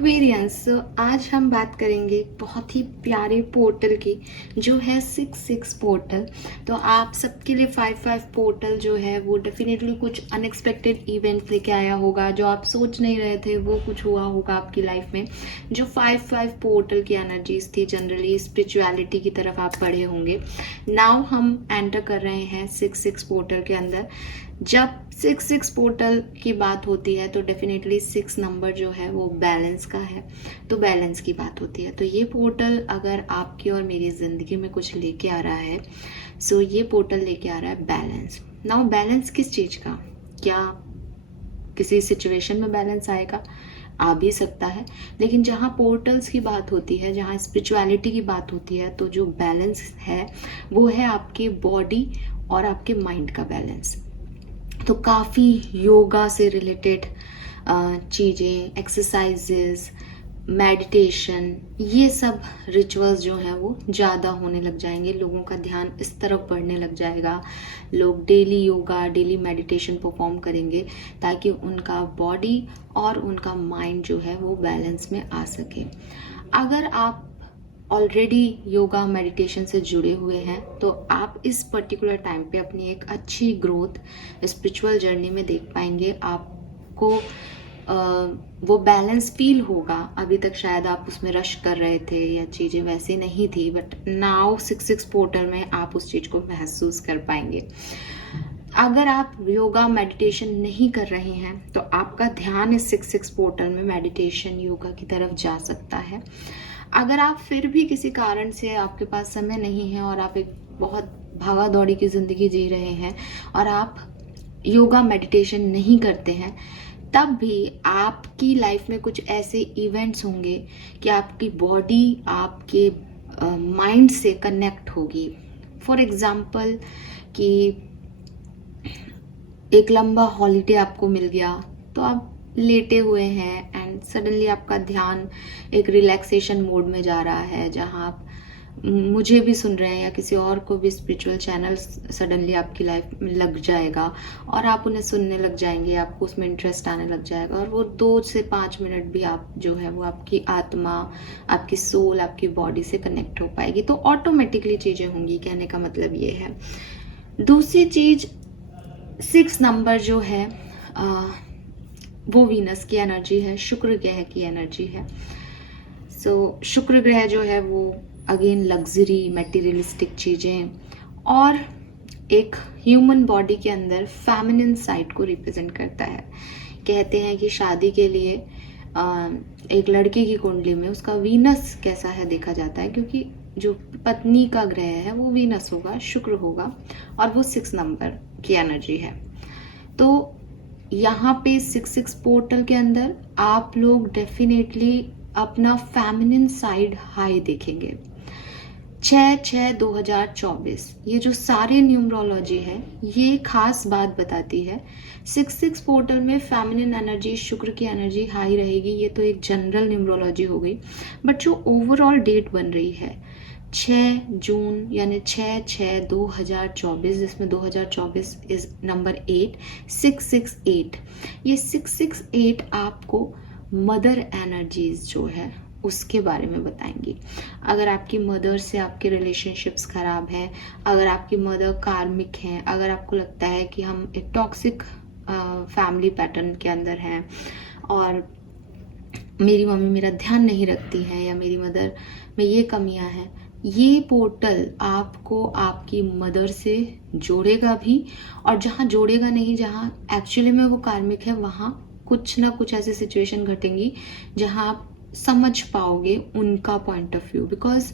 Aquarians. आज हम बात करेंगे एक बहुत ही प्यारे पोर्टल की, जो है 6 पोर्टल। तो आप सबके लिए 5 पोर्टल जो है वो डेफिनेटली कुछ अनएक्सपेक्टेड इवेंट्स लेके आया होगा। जो आप सोच नहीं रहे थे वो कुछ हुआ होगा आपकी लाइफ में। जो 5 पोर्टल की एनर्जीज थी, जनरली स्पिरिचुअलिटी की तरफ आप बढ़े होंगे। नाउ हम एंटर कर रहे हैं 6 पोर्टल के अंदर। जब 6 पोर्टल की बात होती है तो डेफिनेटली 6 नंबर जो है वो बैलेंस का है, तो बैलेंस की बात होती है। तो ये पोर्टल अगर आपकी और मेरी ज़िंदगी में कुछ लेके आ रहा है, सो ये पोर्टल लेके आ रहा है बैलेंस। नाउ बैलेंस किस चीज़ का? क्या किसी सिचुएशन में बैलेंस आएगा? आ भी सकता है, लेकिन जहाँ पोर्टल्स की बात होती है, जहाँ स्पिरिचुअलिटी की बात होती है, तो जो बैलेंस है वो है आपके बॉडी और आपके माइंड का बैलेंस। तो काफ़ी योगा से रिलेटेड चीज़ें, एक्सरसाइजेस, मेडिटेशन, ये सब रिचुअल्स जो हैं वो ज़्यादा होने लग जाएंगे। लोगों का ध्यान इस तरफ बढ़ने लग जाएगा। लोग daily yoga, daily meditation perform करेंगे ताकि उनका बॉडी और उनका माइंड जो है वो बैलेंस में आ सके। अगर आप ऑलरेडी योगा मेडिटेशन से जुड़े हुए हैं तो आप इस पर्टिकुलर टाइम पे अपनी एक अच्छी ग्रोथ स्पिरिचुअल जर्नी में देख पाएंगे। आपको वो बैलेंस फील होगा। अभी तक शायद आप उसमें रश कर रहे थे या चीज़ें वैसी नहीं थी, बट नाउ 6 पोर्टल में आप उस चीज़ को महसूस कर पाएंगे। अगर आप योगा मेडिटेशन नहीं कर रहे हैं तो आपका ध्यान इस 6 पोर्टल में मेडिटेशन योगा की तरफ जा सकता है। अगर आप फिर भी किसी कारण से आपके पास समय नहीं है और आप एक बहुत भागा दौड़ी की ज़िंदगी जी रहे हैं और आप योगा मेडिटेशन नहीं करते हैं, तब भी आपकी लाइफ में कुछ ऐसे इवेंट्स होंगे कि आपकी बॉडी आपके माइंड से कनेक्ट होगी। फॉर एग्ज़ाम्पल कि एक लंबा हॉलीडे आपको मिल गया, तो आप लेटे हुए हैं एंड सडनली आपका ध्यान एक रिलैक्सेशन मोड में जा रहा है, जहां आप मुझे भी सुन रहे हैं या किसी और को भी स्पिरिचुअल चैनल सडनली आपकी लाइफ में लग जाएगा और आप उन्हें सुनने लग जाएंगे, आपको उसमें इंटरेस्ट आने लग जाएगा और वो 2 से 5 मिनट भी आप जो है वो आपकी आत्मा, आपकी सोल, आपकी बॉडी से कनेक्ट हो पाएगी। तो ऑटोमेटिकली चीज़ें होंगी, कहने का मतलब ये है। दूसरी चीज़, 6 नंबर जो है वो वीनस की एनर्जी है, शुक्र ग्रह की एनर्जी है। सो शुक्र ग्रह जो है वो अगेन लग्जरी, मटेरियलिस्टिक चीज़ें और एक ह्यूमन बॉडी के अंदर फेमिनिन साइड को रिप्रेजेंट करता है। कहते हैं कि शादी के लिए एक लड़के की कुंडली में उसका वीनस कैसा है देखा जाता है, क्योंकि जो पत्नी का ग्रह है वो वीनस होगा, शुक्र होगा, और वो 6 नंबर की एनर्जी है। तो यहाँ पे 6 पोर्टल के अंदर आप लोग डेफिनेटली अपना फेमिनिन साइड हाई देखेंगे। 6/6/2024 ये जो सारे न्यूमरोलॉजी है ये खास बात बताती है। 6 पोर्टल में फेमिनिन एनर्जी, शुक्र की एनर्जी हाई रहेगी। ये तो एक जनरल न्यूमरोलॉजी हो गई, बट जो ओवरऑल डेट बन रही है 6 जून यानी 6/6/2024, जिसमें 2024 इज नंबर 8, 668। ये 668 आपको मदर एनर्जीज जो है उसके बारे में बताएंगी। अगर आपकी मदर से आपके रिलेशनशिप्स खराब हैं, अगर आपकी मदर कार्मिक हैं, अगर आपको लगता है कि हम एक टॉक्सिक फैमिली पैटर्न के अंदर हैं और मेरी मम्मी मेरा ध्यान नहीं रखती है या मेरी मदर में ये कमियां हैं, ये पोर्टल आपको आपकी मदर से जोड़ेगा भी। और जहाँ जोड़ेगा नहीं, जहाँ एक्चुअली में वो कार्मिक है, वहाँ कुछ ना कुछ ऐसी सिचुएशन घटेंगी जहाँ आप समझ पाओगे उनका point of view. Because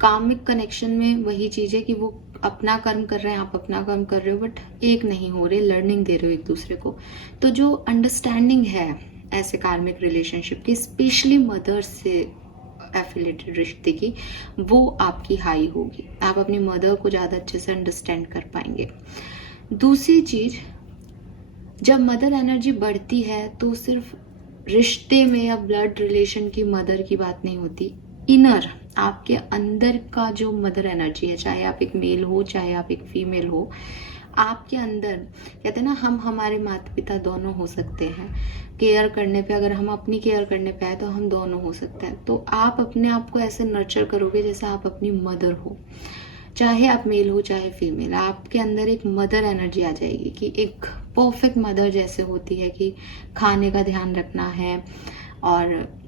karmic connection में वही चीज़ है कि वो अपना कर्म कर रहे हैं, आप अपना कर्म कर रहे हो, बट एक नहीं हो रहे, लर्निंग दे रहे हो एक दूसरे को। तो जो अंडरस्टैंडिंग है ऐसे कार्मिक रिलेशनशिप की, स्पेशली मदर से एफिलेटेड रिश्ते की, वो आपकी हाई होगी। आप अपनी मदर को ज़्यादा अच्छे से अंडरस्टैंड कर पाएंगे। दूसरी चीज़, जब मदर एनर्जी बढ़ती है तो सिर्फ रिश्ते में या ब्लड रिलेशन की मदर की बात नहीं होती। इनर, आपके अंदर का जो मदर एनर्जी है, चाहे आप एक मेल हो चाहे आप एक फीमेल हो, आपके अंदर, कहते हैं ना, हम हमारे माता पिता दोनों हो सकते हैं। केयर करने पे, अगर हम अपनी केयर करने पे आए तो हम दोनों हो सकते हैं। तो आप अपने आप को ऐसे नर्चर करोगे जैसे आप अपनी मदर हो, चाहे आप मेल हो चाहे फीमेल। आपके अंदर एक मदर एनर्जी आ जाएगी कि एक परफेक्ट मदर जैसे होती है, कि खाने का ध्यान रखना है और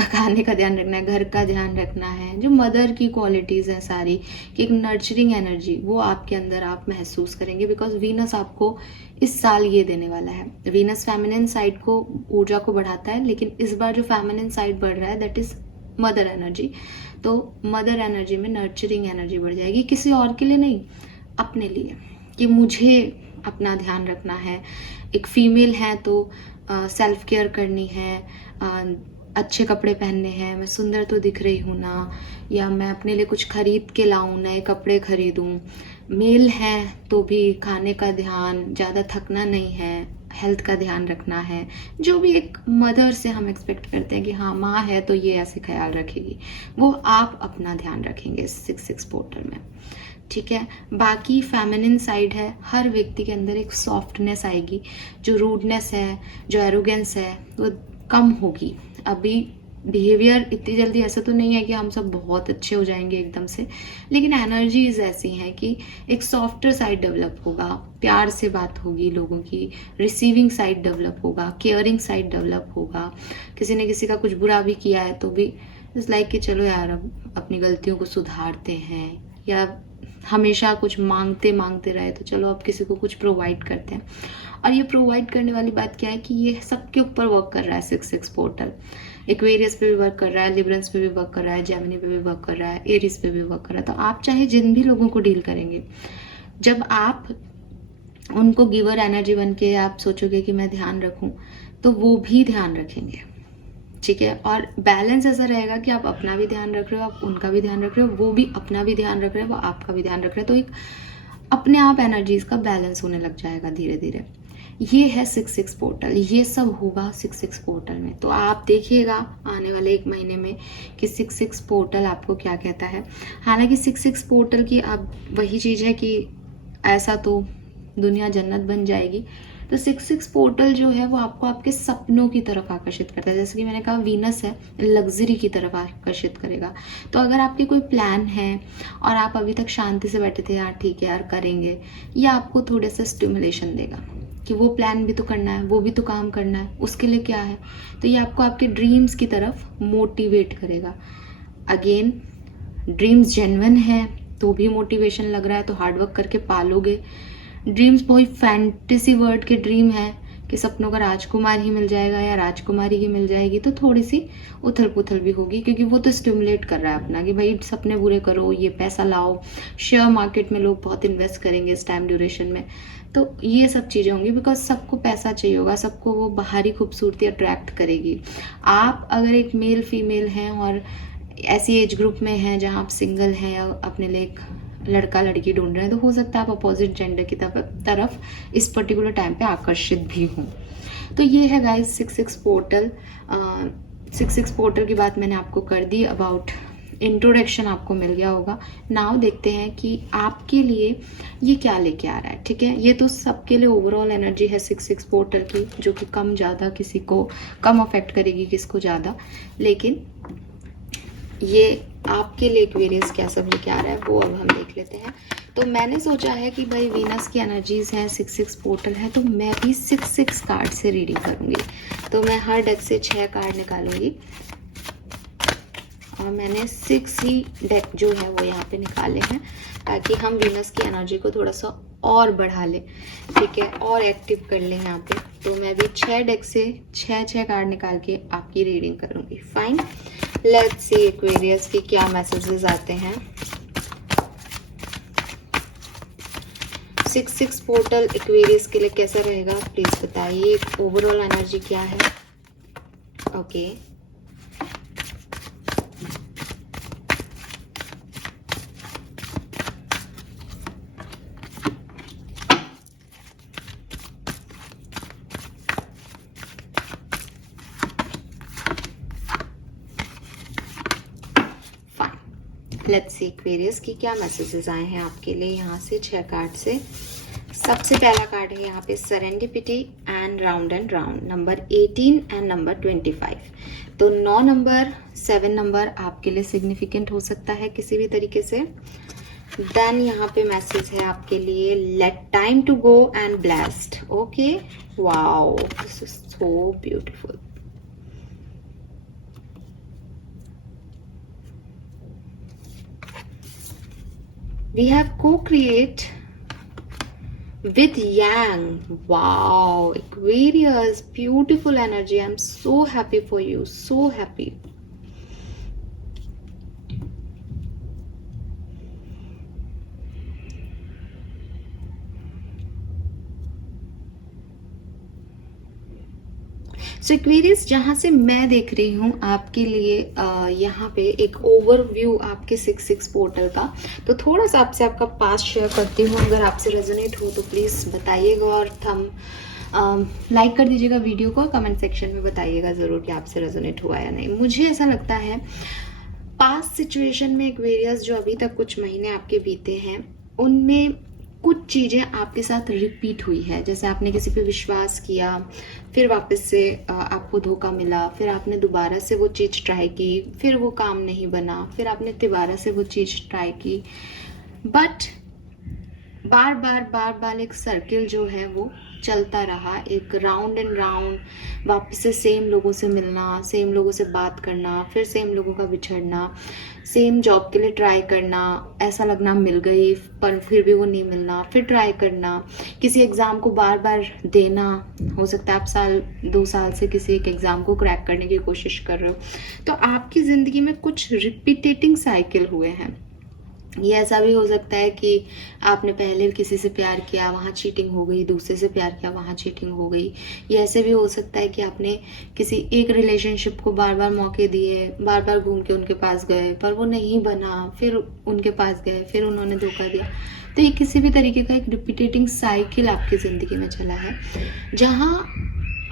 खाने का ध्यान रखना है, घर का ध्यान रखना है, जो मदर की क्वालिटीज़ हैं सारी, कि एक नर्चरिंग एनर्जी वो आपके अंदर आप महसूस करेंगे। बिकॉज वीनस आपको इस साल ये देने वाला है। वीनस फेमिनिन साइड को, ऊर्जा को बढ़ाता है, लेकिन इस बार जो फेमिनिन साइड बढ़ रहा है दैट इज़ मदर एनर्जी। तो मदर एनर्जी में नर्चरिंग एनर्जी बढ़ जाएगी, किसी और के लिए नहीं, अपने लिए, कि मुझे अपना ध्यान रखना है। एक फीमेल है तो सेल्फ केयर करनी है, अच्छे कपड़े पहनने हैं, मैं सुंदर तो दिख रही हूँ ना, या मैं अपने लिए कुछ खरीद के लाऊं, नए कपड़े खरीदूं। मेल है तो भी खाने का ध्यान, ज़्यादा थकना नहीं है, हेल्थ का ध्यान रखना है। जो भी एक मदर से हम एक्सपेक्ट करते हैं कि हाँ माँ है तो ये ऐसे ख्याल रखेगी, वो आप अपना ध्यान रखेंगे 6-6 पोर्टल में। ठीक है। बाकी फेमिनिन साइड है, हर व्यक्ति के अंदर एक सॉफ्टनेस आएगी, जो रूडनेस है, जो एरोगेंस है, वो कम होगी। अभी बिहेवियर इतनी जल्दी ऐसा तो नहीं है कि हम सब बहुत अच्छे हो जाएंगे एकदम से, लेकिन एनर्जीज ऐसी हैं कि एक सॉफ्टर साइड डेवलप होगा, प्यार से बात होगी लोगों की, रिसीविंग साइड डेवलप होगा, केयरिंग साइड डेवलप होगा। किसी ने किसी का कुछ बुरा भी किया है तो भी इट्स लाइक कि चलो यार अब अपनी गलतियों को सुधारते हैं, या हमेशा कुछ मांगते मांगते रहे तो चलो अब किसी को कुछ प्रोवाइड करते हैं। और ये प्रोवाइड करने वाली बात क्या है कि ये सबके ऊपर वर्क कर रहा है 6-6 पोर्टल। एक्वेरियस पे भी वर्क कर रहा है, लिब्रंस पे भी वर्क कर रहा है, जेमिनी पे भी वर्क कर रहा है, एरीज पे भी वर्क कर रहा है। तो आप चाहे जिन भी लोगों को डील करेंगे, जब आप उनको गिवर एनर्जी बन के आप सोचोगे कि मैं ध्यान रखूं, तो वो भी ध्यान रखेंगे। ठीक है। और बैलेंस ऐसा रहेगा कि आप अपना भी ध्यान रख रहे हो, आप उनका भी ध्यान रख रहे हो, वो भी अपना भी ध्यान रख रहे हो, वो आपका भी ध्यान रख रहे हो। तो एक अपने आप एनर्जीज का बैलेंस होने लग जाएगा धीरे धीरे। ये है 6-6 पोर्टल, ये सब होगा 6-6 पोर्टल में। तो आप देखिएगा आने वाले 1 महीने में कि 6-6 पोर्टल आपको क्या कहता है। हालांकि 6-6 पोर्टल की अब वही चीज़ है कि ऐसा तो दुनिया जन्नत बन जाएगी। तो 6-6 पोर्टल जो है वो आपको आपके सपनों की तरफ आकर्षित करता है। जैसे कि मैंने कहा वीनस है, लग्जरी की तरफ आकर्षित करेगा। तो अगर आपके कोई प्लान है और आप अभी तक शांति से बैठे थे, यार ठीक है यार करेंगे, ये आपको थोड़ा सा स्टिमुलेशन देगा कि वो प्लान भी तो करना है, वो भी तो काम करना है, उसके लिए क्या है। तो ये आपको आपके ड्रीम्स की तरफ मोटिवेट करेगा। अगेन ड्रीम्स जेन्युइन है तो भी मोटिवेशन लग रहा है, तो हार्डवर्क करके पालोगे। ड्रीम्स कोई फैंटेसी वर्ड के ड्रीम है कि सपनों का राजकुमार ही मिल जाएगा या राजकुमारी ही मिल जाएगी, तो थोड़ी सी उथल पुथल भी होगी, क्योंकि वो तो स्टिमुलेट कर रहा है अपना कि भाई सपने पूरे करो, ये पैसा लाओ। शेयर मार्केट में लोग बहुत इन्वेस्ट करेंगे इस टाइम ड्यूरेशन में, तो ये सब चीज़ें होंगी। बिकॉज सबको पैसा चाहिए होगा, सबको वो बाहरी खूबसूरती अट्रैक्ट करेगी। आप अगर एक मेल फीमेल हैं और ऐसी एज ग्रुप में हैं जहाँ आप सिंगल हैं या अपने लिए एक लड़का लड़की ढूंढ रहे हैं, तो हो सकता है आप अपोजिट जेंडर की तरफ इस पर्टिकुलर टाइम पे आकर्षित भी हों। तो ये है गाइस 6-6 पोर्टल। 6-6 पोर्टल की बात मैंने आपको कर दी, अबाउट इंट्रोडक्शन आपको मिल गया होगा। नाउ देखते हैं कि आपके लिए ये क्या लेके आ रहा है। ठीक है, ये तो सबके लिए ओवरऑल एनर्जी है 6-6 पोर्टल की, जो कि कम ज़्यादा किसी को कम अफेक्ट करेगी, किसको ज़्यादा। लेकिन ये आपके लिए एक्वेरियस क्या सब लेके आ रहा है वो अब हम देख लेते हैं। तो मैंने सोचा है कि भाई वीनस की एनर्जीज हैं, 6-6 पोर्टल है, तो मैं भी 6-6 कार्ड से रीडिंग करूंगी। तो मैं हर डेक से 6 कार्ड निकालूंगी और मैंने 6 ही डेक जो है वो यहाँ पे निकाले हैं, ताकि हम वीनस की एनर्जी को थोड़ा सा और बढ़ा लें। ठीक है, और एक्टिव कर लें यहाँ पे। तो मैं भी 6 डेक से 6 कार्ड निकाल के आपकी रीडिंग करूंगी। फाइन, लेट्स सी एक्वेरियस की क्या मैसेजेस आते हैं। 6-6 पोर्टल एक्वेरियस के लिए कैसा रहेगा प्लीज बताइए। ओवरऑल एनर्जी क्या है। ओके, लेट्स सी एक्वेरियस की क्या मैसेजेस आए हैं आपके लिए यहाँ से 6 कार्ड से। सबसे पहला कार्ड है यहाँ पे serendipity and round, number 18 and number 25। तो 9 नंबर 7 नंबर आपके लिए सिग्निफिकेंट हो सकता है किसी भी तरीके से। देन यहाँ पे मैसेज है आपके लिए let time to go and blessed. Okay, wow, this is so beautiful. We have co-create with Yang. Wow, Aquarius, beautiful energy. I'm so happy for you, so happy. So Aquarius, जहाँ से मैं देख रही हूँ आपके लिए यहाँ पे एक ओवरव्यू आपके 6-6 पोर्टल का, तो थोड़ा सा आपसे आपका पास्ट शेयर करती हूँ। अगर आपसे रेजोनेट हो तो प्लीज़ बताइएगा और थम लाइक कर दीजिएगा वीडियो को, कमेंट सेक्शन में बताइएगा ज़रूर कि आपसे रेजोनेट हुआ या नहीं। मुझे ऐसा लगता है पास्ट सिचुएशन में एक्वेरियस जो अभी तक कुछ महीने आपके बीते हैं उनमें कुछ चीज़ें आपके साथ रिपीट हुई है। जैसे आपने किसी पे विश्वास किया, फिर वापस से आपको धोखा मिला, फिर आपने दोबारा से वो चीज़ ट्राई की, फिर वो काम नहीं बना, फिर आपने दोबारा से वो चीज़ ट्राई की, बट बार बार एक सर्किल जो है वो चलता रहा, एक राउंड एंड राउंड, वापस से सेम लोगों से मिलना, सेम लोगों से बात करना, फिर सेम लोगों का बिछड़ना, सेम जॉब के लिए ट्राई करना, ऐसा लगना मिल गई पर फिर भी वो नहीं मिलना, फिर ट्राई करना, किसी एग्ज़ाम को बार बार देना। हो सकता है आप 2 साल से किसी एक एग्ज़ाम को क्रैक करने की कोशिश कर रहे हो। तो आपकी ज़िंदगी में कुछ रिपीटेटिंग साइकिल हुए हैं। ये ऐसा भी हो सकता है कि आपने पहले किसी से प्यार किया, वहाँ चीटिंग हो गई, दूसरे से प्यार किया, वहाँ चीटिंग हो गई। ये ऐसे भी हो सकता है कि आपने किसी एक रिलेशनशिप को बार बार मौके दिए, बार बार घूम के उनके पास गए पर वो नहीं बना, फिर उनके पास गए, फिर उन्होंने धोखा दिया। तो ये किसी भी तरीके का एक रिपीटेटिंग साइकिल आपकी ज़िंदगी में चला है, जहाँ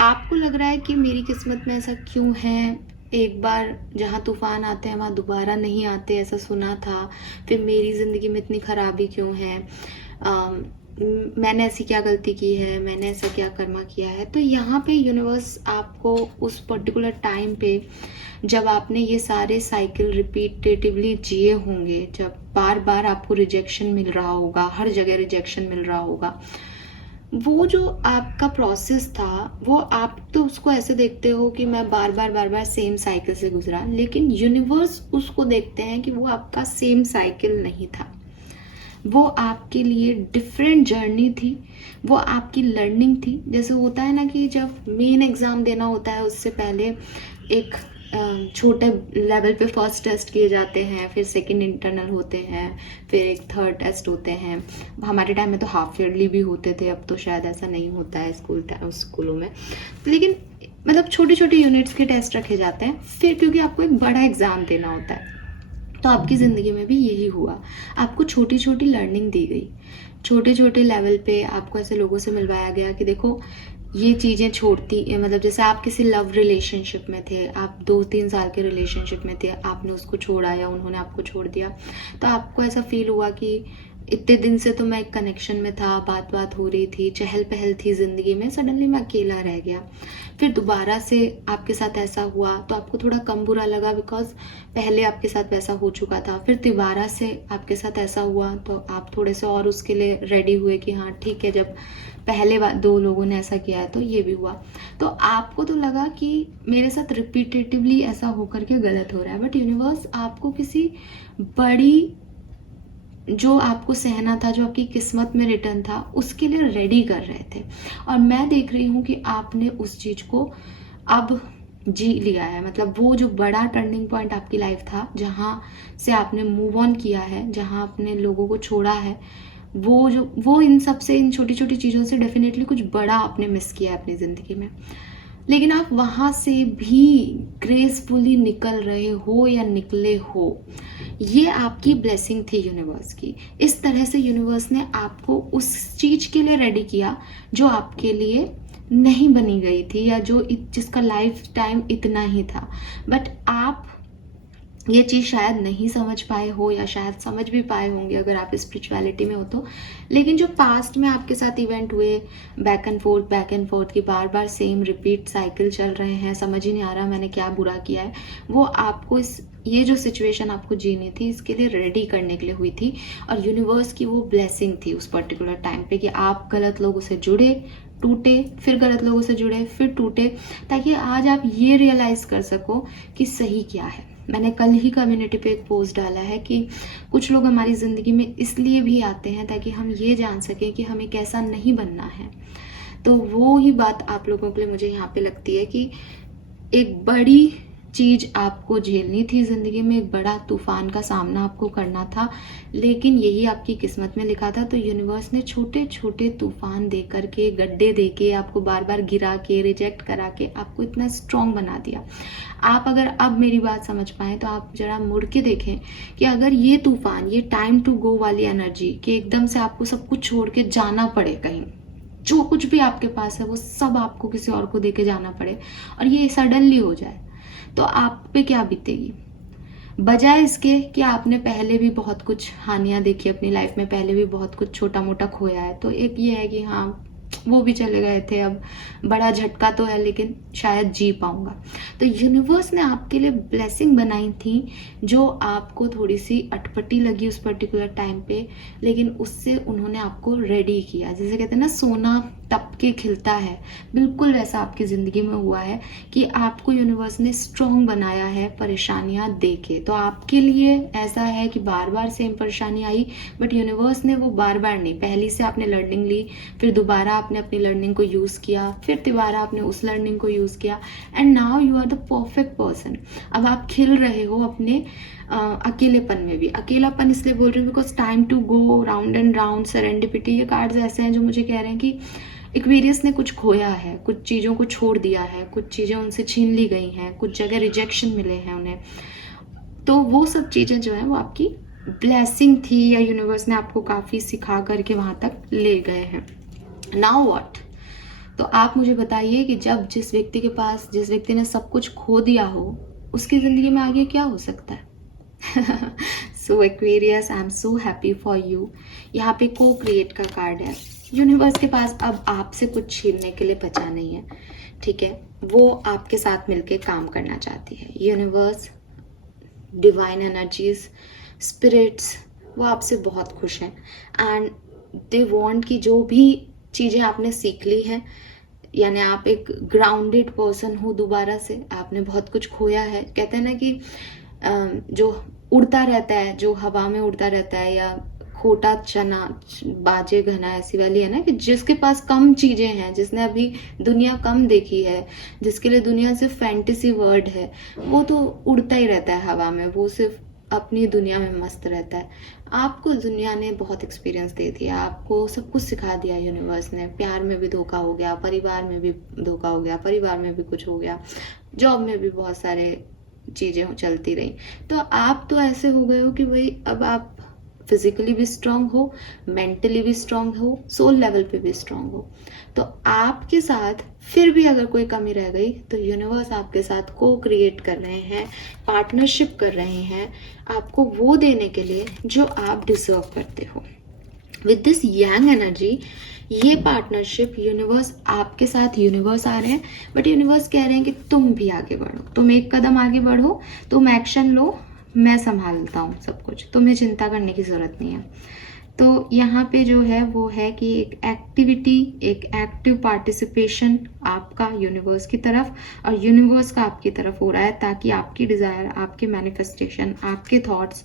आपको लग रहा है कि मेरी किस्मत में ऐसा क्यों है, एक बार जहाँ तूफान आते हैं वहाँ दोबारा नहीं आते, ऐसा सुना था, फिर मेरी ज़िंदगी में इतनी खराबी क्यों है, मैंने ऐसी क्या गलती की है, मैंने ऐसा क्या कर्मा किया है। तो यहाँ पे यूनिवर्स आपको उस पर्टिकुलर टाइम पे जब आपने ये सारे साइकिल रिपीटेटिवली जिए होंगे, जब बार बार आपको रिजेक्शन मिल रहा होगा, हर जगह रिजेक्शन मिल रहा होगा, वो जो आपका प्रोसेस था वो आप तो उसको ऐसे देखते हो कि मैं बार बार सेम साइकिल से गुजरा, लेकिन यूनिवर्स उसको देखते हैं कि वो आपका सेम साइकिल नहीं था, वो आपके लिए डिफरेंट जर्नी थी, वो आपकी लर्निंग थी। जैसे होता है ना कि जब मेन एग्ज़ाम देना होता है उससे पहले एक छोटे लेवल पे फर्स्ट टेस्ट किए जाते हैं, फिर सेकंड इंटरनल होते हैं, फिर एक थर्ड टेस्ट होते हैं। हमारे टाइम में तो हाफ ईयरली भी होते थे, अब तो शायद ऐसा नहीं होता है स्कूलों में, लेकिन मतलब छोटे छोटे यूनिट्स के टेस्ट रखे जाते हैं फिर, क्योंकि आपको एक बड़ा एग्ज़ाम देना होता है। तो आपकी ज़िंदगी में भी यही हुआ, आपको छोटी छोटी लर्निंग दी गई, छोटे छोटे लेवल पे आपको ऐसे लोगों से मिलवाया गया कि देखो ये चीज़ें छोड़ती, मतलब जैसे आप किसी लव रिलेशनशिप में थे, आप 2-3 साल के रिलेशनशिप में थे, आपने उसको छोड़ा या उन्होंने आपको छोड़ दिया, तो आपको ऐसा फील हुआ कि इतने दिन से तो मैं एक कनेक्शन में था, बात हो रही थी, चहल पहल थी ज़िंदगी में, सडनली मैं अकेला रह गया। फिर दोबारा से आपके साथ ऐसा हुआ तो आपको थोड़ा कम बुरा लगा, बिकॉज पहले आपके साथ वैसा हो चुका था। फिर दोबारा से आपके साथ ऐसा हुआ तो आप थोड़े से और उसके लिए रेडी हुए कि हाँ ठीक है, जब पहले 2 लोगों ने ऐसा किया है तो ये भी हुआ। तो आपको तो लगा कि मेरे साथ रिपीटेटिवली ऐसा होकर के गलत हो रहा है, बट यूनिवर्स आपको किसी बड़ी, जो आपको सहना था, जो आपकी किस्मत में रिटर्न था, उसके लिए रेडी कर रहे थे। और मैं देख रही हूँ कि आपने उस चीज़ को अब जी लिया है, मतलब वो जो बड़ा टर्निंग पॉइंट आपकी लाइफ था, जहाँ से आपने मूव ऑन किया है, जहाँ आपने लोगों को छोड़ा है, वो इन सब से, इन छोटी छोटी चीज़ों से डेफिनेटली कुछ बड़ा आपने मिस किया है अपनी ज़िंदगी में, लेकिन आप वहाँ से भी ग्रेसफुली निकल रहे हो या निकले हो, ये आपकी ब्लेसिंग थी यूनिवर्स की। इस तरह से यूनिवर्स ने आपको उस चीज़ के लिए रेडी किया जो आपके लिए नहीं बनी गई थी, या जो जिसका लाइफ टाइम इतना ही था, बट आप ये चीज़ शायद नहीं समझ पाए हो, या शायद समझ भी पाए होंगे अगर आप स्पिरिचुअलिटी में हो तो। लेकिन जो पास्ट में आपके साथ इवेंट हुए, बैक एंड फोर्थ की बार बार सेम रिपीट साइकिल चल रहे हैं, समझ ही नहीं आ रहा मैंने क्या बुरा किया है, वो आपको ये जो सिचुएशन आपको जीनी थी इसके लिए रेडी करने के लिए हुई थी। और यूनिवर्स की वो ब्लेसिंग थी उस पर्टिकुलर टाइम पे कि आप गलत लोगों से जुड़े, टूटे, फिर गलत लोगों से जुड़े, फिर टूटे, ताकि आज आप ये रियलाइज़ कर सको कि सही क्या है। मैंने कल ही कम्युनिटी पे एक पोस्ट डाला है कि कुछ लोग हमारी ज़िंदगी में इसलिए भी आते हैं ताकि हम ये जान सकें कि हमें कैसा नहीं बनना है। तो वो ही बात आप लोगों के लिए मुझे यहाँ पे लगती है कि एक बड़ी चीज़ आपको झेलनी थी ज़िंदगी में, एक बड़ा तूफान का सामना आपको करना था, लेकिन यही आपकी किस्मत में लिखा था। तो यूनिवर्स ने छोटे छोटे तूफान दे करके, गड्ढे दे के, आपको बार बार गिरा के, रिजेक्ट करा के आपको इतना स्ट्रॉन्ग बना दिया। आप अगर अब मेरी बात समझ पाएँ तो आप जरा मुड़ के देखें कि अगर ये तूफान, ये टाइम टू गो वाली एनर्जी कि एकदम से आपको सब कुछ छोड़ के जाना पड़े कहीं, जो कुछ भी आपके पास है वो सब आपको किसी और को दे के जाना पड़े, और ये सडनली हो जाए, तो आप पे क्या बीतेगी। बजाय इसके कि आपने पहले भी बहुत कुछ हानियां देखी अपनी लाइफ में, पहले भी बहुत कुछ छोटा मोटा खोया है, तो एक ये है कि हाँ वो भी चले गए थे, अब बड़ा झटका तो है लेकिन शायद जी पाऊंगा। तो यूनिवर्स ने आपके लिए ब्लेसिंग बनाई थी जो आपको थोड़ी सी अटपटी लगी उस पर्टिकुलर टाइम पे, लेकिन उससे उन्होंने आपको रेडी किया। जैसे कहते हैं ना, सोना तप के खिलता है, बिल्कुल वैसा आपकी ज़िंदगी में हुआ है कि आपको यूनिवर्स ने स्ट्रॉन्ग बनाया है परेशानियां दे के। तो आपके लिए ऐसा है कि बार बार सेम परेशानी आई, बट यूनिवर्स ने वो बार बार नहीं, पहली से आपने लर्निंग ली, फिर दोबारा आपने अपनी लर्निंग को यूज़ किया, फिर दोबारा आपने उस लर्निंग को यूज़ किया, and now you are the perfect person. अब आप खिल रहे हो अपने अकेलेपन में भी। अकेलापन इसलिए बोल रही हूँ because time to go round and round, serendipity, ये कार्ड्स ऐसे हैं जो मुझे कह रहे हैं कि एक्वेरियस ने कुछ खोया है, कुछ चीज़ों को छोड़ दिया है, कुछ चीज़ें उनसे छीन ली गई हैं, कुछ जगह रिजेक्शन मिले हैं उन्हें। तो वो सब चीज़ें जो हैं वो आपकी ब्लेसिंग थी, या यूनिवर्स ने आपको काफ़ी सिखा करके वहाँ तक ले गए हैं। Now what? तो आप मुझे बताइए कि जब जिस व्यक्ति ने सब कुछ खो दिया हो, उसकी ज़िंदगी में आगे क्या हो सकता है। So Aquarius, I am so happy for you. यहाँ पे को क्रिएट का कार्ड है। यूनिवर्स के पास अब आपसे कुछ छीनने के लिए बचा नहीं है, ठीक है। वो आपके साथ मिलके काम करना चाहती है। यूनिवर्स, डिवाइन एनर्जीज, स्पिरिट्स, वो आपसे बहुत खुश हैं, एंड दे वांट कि जो भी चीज़ें आपने सीख ली हैं, यानी आप एक ग्राउंडेड पर्सन हो दोबारा से, आपने बहुत कुछ खोया है। कहते हैं ना कि जो उड़ता रहता है, जो हवा में उड़ता रहता है, या खोटा चना बाजे घना, ऐसी वाली है ना, कि जिसके पास कम चीजें हैं, जिसने अभी दुनिया कम देखी है, जिसके लिए दुनिया सिर्फ फैंटेसी वर्ड है, वो तो उड़ता ही रहता है हवा में, वो सिर्फ अपनी दुनिया में मस्त रहता है। आपको दुनिया ने बहुत एक्सपीरियंस दे दिया, आपको सब कुछ सिखा दिया यूनिवर्स ने। प्यार में भी धोखा हो गया, परिवार में भी धोखा हो गया, परिवार में भी कुछ हो गया, जॉब में भी बहुत सारे चीज़ें चलती रही। तो आप तो ऐसे हो गए हो कि भाई अब आप फिजिकली भी स्ट्रांग हो, मेंटली भी स्ट्रांग हो, सोल लेवल पे भी स्ट्रांग हो। तो आपके साथ फिर भी अगर कोई कमी रह गई तो यूनिवर्स आपके साथ को क्रिएट कर रहे हैं, पार्टनरशिप कर रहे हैं, आपको वो देने के लिए जो आप डिजर्व करते हो। विद दिस यंग एनर्जी, ये पार्टनरशिप, यूनिवर्स आपके साथ, यूनिवर्स आ रहे हैं, बट यूनिवर्स कह रहे हैं कि तुम भी आगे बढ़ो, तुम एक कदम आगे बढ़ो, तुम एक्शन लो, मैं संभालता हूँ सब कुछ, तुम्हें चिंता करने की ज़रूरत नहीं है। तो यहाँ पे जो है वो है कि एक एक्टिविटी, एक एक्टिव पार्टिसिपेशन आपका यूनिवर्स की तरफ और यूनिवर्स का आपकी तरफ हो रहा है, ताकि आपकी डिज़ायर, आपके मैनिफेस्टेशन, आपके थॉट्स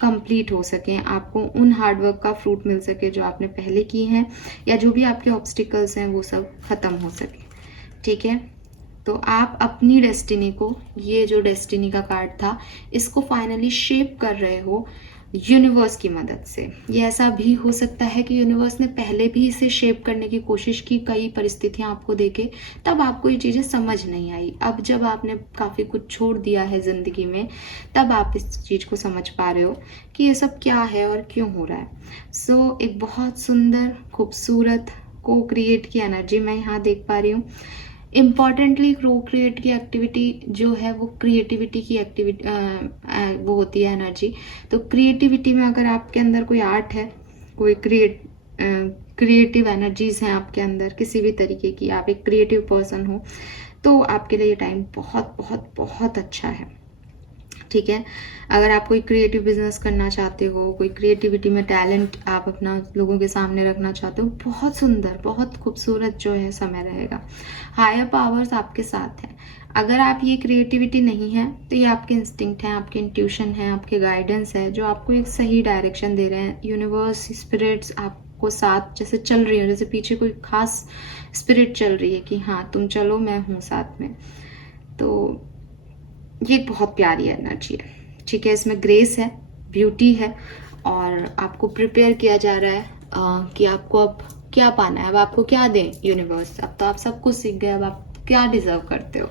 कंप्लीट हो सकें, आपको उन हार्डवर्क का फ्रूट मिल सके जो आपने पहले किए हैं, या जो भी आपके ऑब्स्टिकल्स हैं वो सब ख़त्म हो सके, ठीक है। तो आप अपनी डेस्टिनी को, ये जो डेस्टिनी का कार्ड था, इसको फाइनली शेप कर रहे हो यूनिवर्स की मदद से। ये ऐसा भी हो सकता है कि यूनिवर्स ने पहले भी इसे शेप करने की कोशिश की, कई परिस्थितियां आपको देके, तब आपको ये चीज़ें समझ नहीं आई। अब जब आपने काफ़ी कुछ छोड़ दिया है ज़िंदगी में, तब आप इस चीज़ को समझ पा रहे हो कि ये सब क्या है और क्यों हो रहा है। सो एक बहुत सुंदर, खूबसूरत को क्रिएट की एनर्जी मैं यहाँ देख पा रही हूँ। इम्पॉर्टेंटली प्रोक्रिएट की एक्टिविटी जो है वो क्रिएटिविटी की एक्टिविटी वो होती है एनर्जी। तो क्रिएटिविटी में अगर आपके अंदर कोई आर्ट है, कोई क्रिएटिव एनर्जीज हैं आपके अंदर किसी भी तरीके की, आप एक क्रिएटिव पर्सन हो, तो आपके लिए ये टाइम बहुत बहुत बहुत अच्छा है। ठीक है, अगर आप कोई क्रिएटिव बिजनेस करना चाहते हो, कोई क्रिएटिविटी में टैलेंट आप अपना लोगों के सामने रखना चाहते हो, बहुत सुंदर बहुत खूबसूरत जो है समय रहेगा। हायर पावर्स आपके साथ हैं। अगर आप ये क्रिएटिविटी नहीं है तो ये आपके इंस्टिंक्ट हैं, आपके इंट्यूशन है, आपके गाइडेंस है जो आपको एक सही डायरेक्शन दे रहे हैं। यूनिवर्स, स्पिरिट्स आपको साथ जैसे चल रही है, जैसे पीछे कोई खास स्पिरिट चल रही है कि हाँ तुम चलो, मैं हूँ साथ में। तो ये एक बहुत प्यारी एनर्जी है। ठीक है, इसमें ग्रेस है, ब्यूटी है, और आपको प्रिपेयर किया जा रहा है कि आपको अब क्या पाना है, अब आपको क्या दें यूनिवर्स। अब तो आप सब कुछ सीख गए, अब आप क्या डिजर्व करते हो।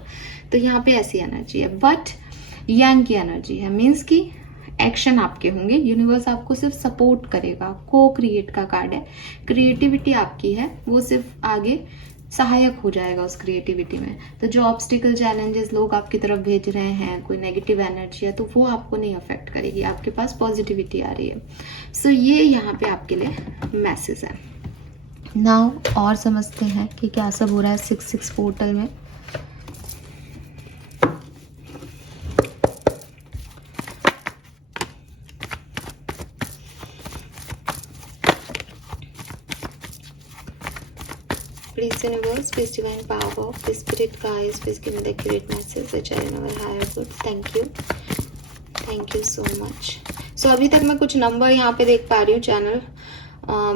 तो यहाँ पे ऐसी एनर्जी है। बट यंग की एनर्जी है, मीन्स कि एक्शन आपके होंगे, यूनिवर्स आपको सिर्फ सपोर्ट करेगा। को क्रिएट का कार्ड है, क्रिएटिविटी आपकी है, वो सिर्फ आगे सहायक हो जाएगा उस क्रिएटिविटी में। तो जो ऑब्स्टिकल चैलेंजेस लोग आपकी तरफ भेज रहे हैं, कोई नेगेटिव एनर्जी है, तो वो आपको नहीं अफेक्ट करेगी, आपके पास पॉजिटिविटी आ रही है। सो ये यहाँ पे आपके लिए मैसेज है। नाउ और समझते हैं कि क्या सब हो रहा है 6-6 पोर्टल में। Please universe, please divine power, please spirit guides, please give me the accurate message which I know will higher good. Thank you so much. So अभी तक मैं कुछ नंबर यहाँ पे देख पा रही हूँ, चैनल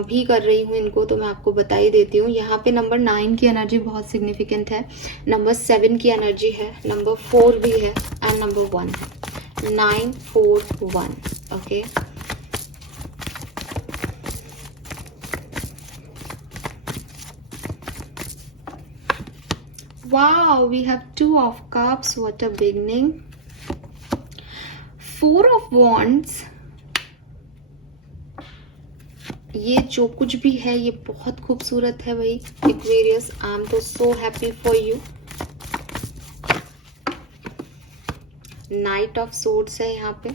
भी कर रही हूँ इनको, तो मैं आपको बता ही देती हूँ। यहाँ पे नंबर 9 की एनर्जी बहुत सिग्निफिकेंट है, नंबर 7 की एनर्जी है, नंबर 4 भी है, एंड नंबर 1 है। 9, 4, 1। Okay, wow, we have 2 of cups, what a beginning. 4 of wands, ये जो कुछ भी है ये बहुत खूबसूरत है भाई एक्वेरियस। आई एम तो सो happy for you. Night of swords है यहाँ पे,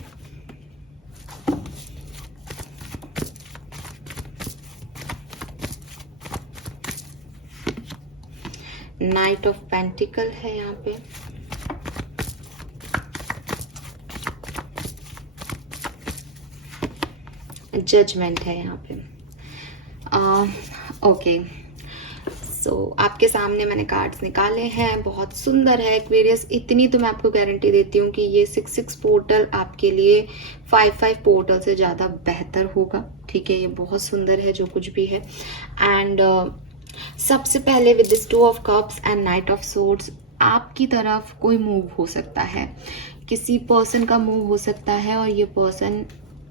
नाइट ऑफ पेंटिकल है यहाँ पे, जजमेंट है यहाँ पे। ओके, सो आपके सामने मैंने कार्ड्स निकाले हैं, बहुत सुंदर है एक्वेरियस। इतनी तो मैं आपको गारंटी देती हूँ कि ये 6-6 पोर्टल आपके लिए 5-5 पोर्टल से ज़्यादा बेहतर होगा। ठीक है, ये बहुत सुंदर है जो कुछ भी है। एंड सबसे पहले with this 2 of cups and night of swords, आपकी तरफ कोई मूव हो सकता है, किसी पर्सन का मूव हो सकता है, और ये पर्सन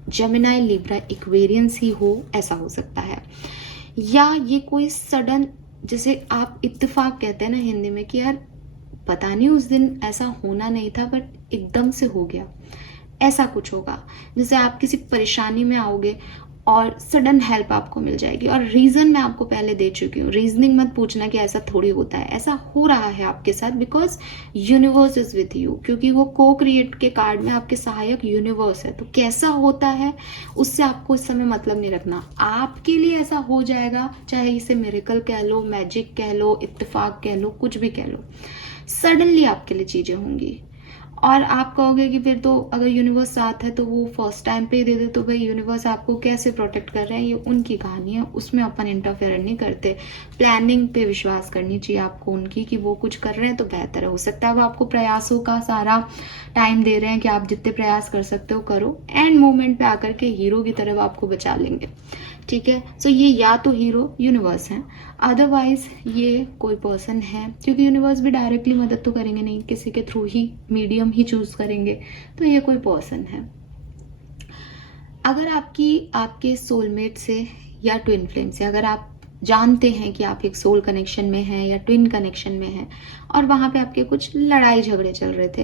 जेमिनाई, लिब्रा, एक्वेरियंस ही हो, ऐसा हो सकता है। या ये कोई सडन, जैसे आप इत्तेफाक कहते हैं ना हिंदी में, कि यार पता नहीं उस दिन ऐसा होना नहीं था बट एकदम से हो गया, ऐसा कुछ होगा। जैसे आप किसी परेशानी में आओगे और सडन हेल्प आपको मिल जाएगी। और रीज़न मैं आपको पहले दे चुकी हूँ, रीजनिंग मत पूछना कि ऐसा थोड़ी होता है, ऐसा हो रहा है आपके साथ, because universe is with you. क्योंकि वो को क्रिएट के कार्ड में आपके सहायक यूनिवर्स है। तो कैसा होता है उससे आपको इस समय मतलब नहीं रखना, आपके लिए ऐसा हो जाएगा, चाहे इसे मिरेकल कह लो, मैजिक कह लो, इत्तेफाक कह लो, कुछ भी कह लो, सडनली आपके लिए चीज़ें होंगी। और आप कहोगे कि फिर तो अगर यूनिवर्स साथ है तो वो फर्स्ट टाइम पे ही दे दे, तो भाई यूनिवर्स आपको कैसे प्रोटेक्ट कर रहे हैं ये उनकी कहानी है, उसमें अपन इंटरफेयर नहीं करते। प्लानिंग पे विश्वास करनी चाहिए आपको उनकी, कि वो कुछ कर रहे हैं तो बेहतर है। हो सकता है वो आपको प्रयासों का सारा टाइम दे रहे हैं कि आप जितने प्रयास कर सकते हो करो, एंड मोमेंट पे आकर के हीरो की तरफ आपको बचा लेंगे। ठीक है, सो ये या तो हीरो यूनिवर्स हैं, अदरवाइज ये कोई पर्सन है, क्योंकि यूनिवर्स भी डायरेक्टली मदद तो करेंगे नहीं, किसी के थ्रू ही मीडियम ही चूज करेंगे। तो ये कोई पर्सन है। अगर आपके सोलमेट से या ट्विन फ्लेम से, अगर आप जानते हैं कि आप एक सोल कनेक्शन में हैं या ट्विन कनेक्शन में हैं, और वहाँ पे आपके कुछ लड़ाई झगड़े चल रहे थे,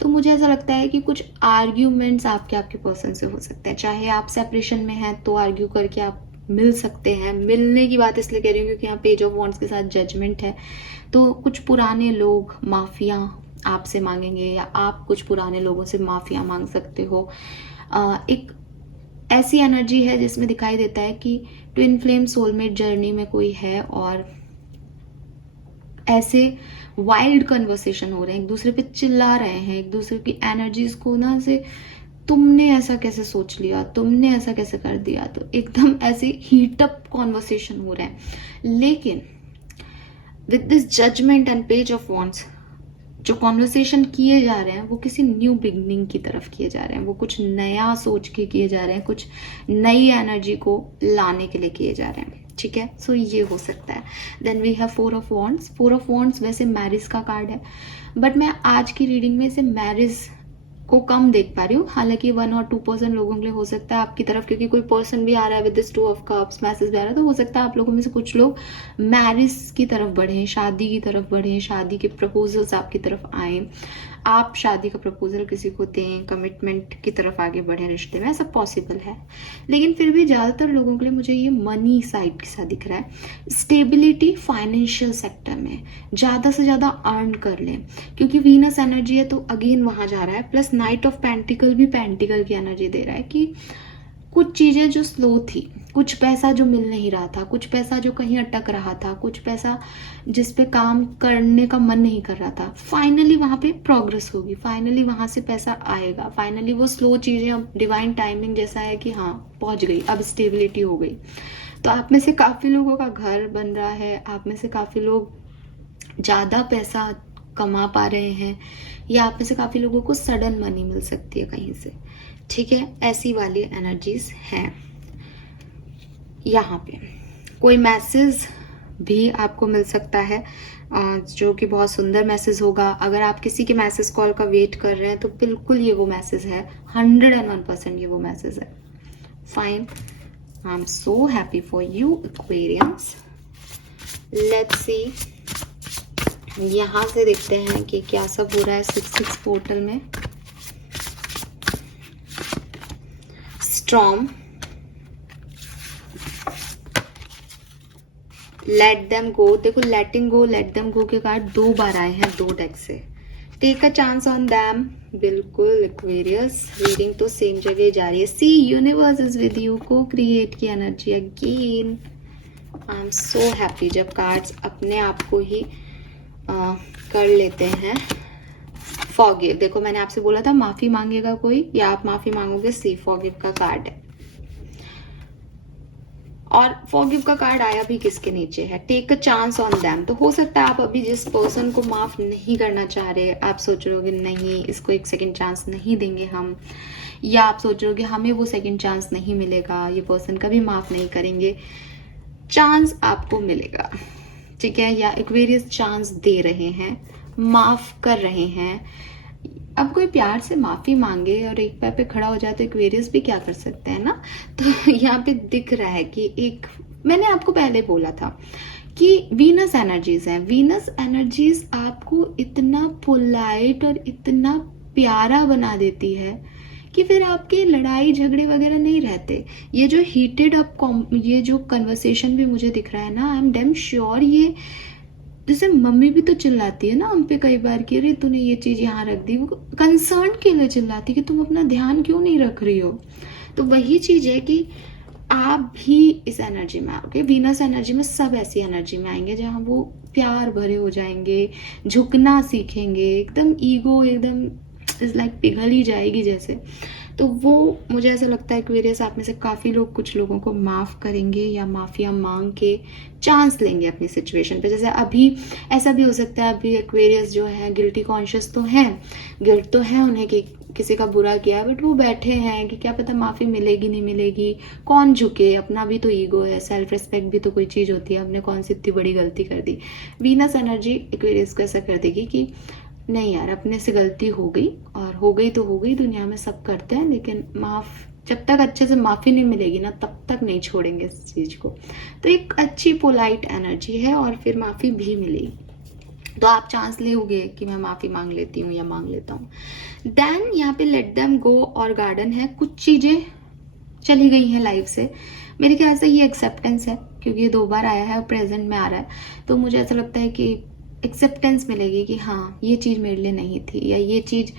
तो मुझे ऐसा लगता है कि कुछ आर्ग्यूमेंट्स आपके पर्सन से हो सकते हैं। चाहे आप सेपरेशन में हैं तो आर्ग्यू करके आप मिल सकते हैं। मिलने की बात इसलिए कह रही हूँ क्योंकि यहाँ पेज ऑफ वॉन्ड्स के साथ जजमेंट है, तो कुछ पुराने लोग माफिया आपसे मांगेंगे या आप कुछ पुराने लोगों से माफिया मांग सकते हो। एक ऐसी एनर्जी है जिसमें दिखाई देता है कि ट्विन फ्लेम सोलमेट जर्नी में कोई है और ऐसे वाइल्ड कन्वर्सेशन हो रहे हैं, एक दूसरे पे चिल्ला रहे हैं, एक दूसरे की एनर्जीज को ना से तुमने ऐसा कैसे सोच लिया, तुमने ऐसा कैसे कर दिया, तो एकदम ऐसे हीट अप कॉन्वर्सेशन हो रहे हैं। लेकिन with this judgement and page of wands जो कॉन्वर्सेशन किए जा रहे हैं वो किसी न्यू बिगनिंग की तरफ किए जा रहे हैं, वो कुछ नया सोच के किए जा रहे हैं, कुछ नई एनर्जी को लाने के लिए किए जा रहे हैं। ठीक है, सो ये हो सकता है। Then we have 4 of wands. 4 of wands वैसे मैरिज का कार्ड है, बट मैं आज की रीडिंग में इसे मैरिज को कम देख पा रही हूँ। हालांकि 1 और 2% लोगों के लिए हो सकता है आपकी तरफ, क्योंकि कोई पर्सन भी आ रहा है with this 2 of cups message भी आ रहा है, तो हो सकता है आप लोगों में से कुछ लोग मैरिज की तरफ बढ़े, शादी की तरफ बढ़े, शादी के प्रपोजल्स आपकी तरफ आए, आप शादी का प्रपोजल किसी को दें, कमिटमेंट की तरफ आगे बढ़े रिश्ते में, ऐसा पॉसिबल है। लेकिन फिर भी ज़्यादातर लोगों के लिए मुझे ये मनी साइड के साथ दिख रहा है। स्टेबिलिटी फाइनेंशियल सेक्टर में ज़्यादा से ज़्यादा अर्न कर लें, क्योंकि वीनस एनर्जी है तो अगेन वहाँ जा रहा है। प्लस नाइट ऑफ पेंटिकल भी पेंटिकल की एनर्जी दे रहा है कि कुछ चीज़ें जो स्लो थी, कुछ पैसा जो मिल नहीं रहा था, कुछ पैसा जो कहीं अटक रहा था, कुछ पैसा जिस पे काम करने का मन नहीं कर रहा था, फाइनली वहाँ पे प्रोग्रेस होगी, फाइनली वहाँ से पैसा आएगा, फाइनली वो स्लो चीज़ें अब डिवाइन टाइमिंग जैसा है कि हाँ पहुँच गई, अब स्टेबिलिटी हो गई। तो आप में से काफ़ी लोगों का घर बन रहा है, आप में से काफ़ी लोग ज़्यादा पैसा कमा पा रहे हैं, या आप में से काफ़ी लोगों को सडन मनी मिल सकती है कहीं से। ठीक है, ऐसी वाली एनर्जीज हैं यहाँ पे। कोई मैसेज भी आपको मिल सकता है जो कि बहुत सुंदर मैसेज होगा। अगर आप किसी के मैसेज कॉल का वेट कर रहे हैं तो बिल्कुल ये वो मैसेज है, 101% ये वो मैसेज है। Fine, I am so happy for you Aquarians. Let's see, यहाँ से देखते हैं कि क्या सब हो रहा है 6-6 पोर्टल में। Storm, let them go. देखो लेटिंग गो, लेट देम गो के कार्ड 2 बार आए हैं 2 डेक से। Take a chance on them, बिल्कुल एक्वेरियस, रीडिंग तो सेम जगह जा रही है। See universe is with you, co create की energy again. I am so happy जब कार्ड्स अपने आप को ही कर लेते हैं। फॉरगिव, देखो मैंने आपसे बोला था माफी मांगेगा कोई या आप माफी मांगोगे। सी फॉरगिव का कार्ड है, और फॉरगिव का कार्ड आया भी किसके नीचे है, take a chance on them. तो हो सकता है आप अभी जिस पर्सन को माफ नहीं करना चाह रहे, आप सोच रहे होगे नहीं इसको एक सेकंड चांस नहीं देंगे हम, या आप सोच रहे होगे हमें वो सेकंड चांस नहीं मिलेगा, ये पर्सन कभी माफ नहीं करेंगे। चांस आपको मिलेगा, ठीक है, या एक्वेरियस चांस दे रहे हैं, माफ कर रहे हैं। अब कोई प्यार से माफी मांगे और एक पैर पे खड़ा हो जाए तो एक्वेरियस भी क्या कर सकते हैं ना। तो यहाँ पे दिख रहा है कि एक, मैंने आपको पहले बोला था कि वीनस एनर्जीज हैं। वीनस एनर्जीज आपको इतना पोलाइट और इतना प्यारा बना देती है कि फिर आपके लड़ाई झगड़े वगैरह नहीं रहते। ये जो हीटेड अप ये जो कन्वर्सेशन भी मुझे दिख रहा है ना, आई एम डेम श्योर ये, जैसे मम्मी भी तो चिल्लाती है ना हम पे कई बार कि अरे तूने ये चीज यहाँ रख दी, वो कंसर्न के लिए चिल्लाती कि तुम अपना ध्यान क्यों नहीं रख रही हो। तो वही चीज है कि आप भी इस एनर्जी में आओगे। वीनस एनर्जी में सब ऐसी एनर्जी में आएंगे जहाँ वो प्यार भरे हो जाएंगे, झुकना सीखेंगे, एकदम ईगो एकदम इज लाइक पिघल ही जाएगी जैसे। तो वो मुझे ऐसा लगता है एक्वेरियस आप में से काफ़ी लोग कुछ लोगों को माफ़ करेंगे या माफिया मांग के चांस लेंगे अपनी सिचुएशन पे। जैसे अभी ऐसा भी हो सकता है अभी एक्वेरियस जो है गिल्टी कॉन्शियस तो है, गिल्ट तो है उन्हें कि किसी का बुरा किया, बट वो बैठे हैं कि क्या पता माफ़ी मिलेगी नहीं मिलेगी, कौन झुके, अपना भी तो ईगो है, सेल्फ रिस्पेक्ट भी तो कोई चीज़ होती है, हमने कौन सी इतनी बड़ी गलती कर दी। वीनस एनर्जी एक्वेरियस को ऐसा कर देगी कि नहीं यार अपने से गलती हो गई, और हो गई तो हो गई, दुनिया में सब करते हैं, लेकिन माफ़ जब तक अच्छे से माफ़ी नहीं मिलेगी ना तब तक नहीं छोड़ेंगे इस चीज़ को। तो एक अच्छी पोलाइट एनर्जी है और फिर माफ़ी भी मिलेगी। तो आप चांस लेोगे कि मैं माफ़ी मांग लेती हूँ या मांग लेता हूँ। देन यहाँ पे लेट देम गो और गार्डन है। कुछ चीज़ें चली गई हैं लाइफ से। मेरे ख्याल से ये एक्सेप्टेंस है, क्योंकि ये 2 बार आया है और प्रेजेंट में आ रहा है, तो मुझे ऐसा लगता है कि एक्सेप्टेंस मिलेगी कि हाँ ये चीज़ मेरे लिए नहीं थी, या ये चीज़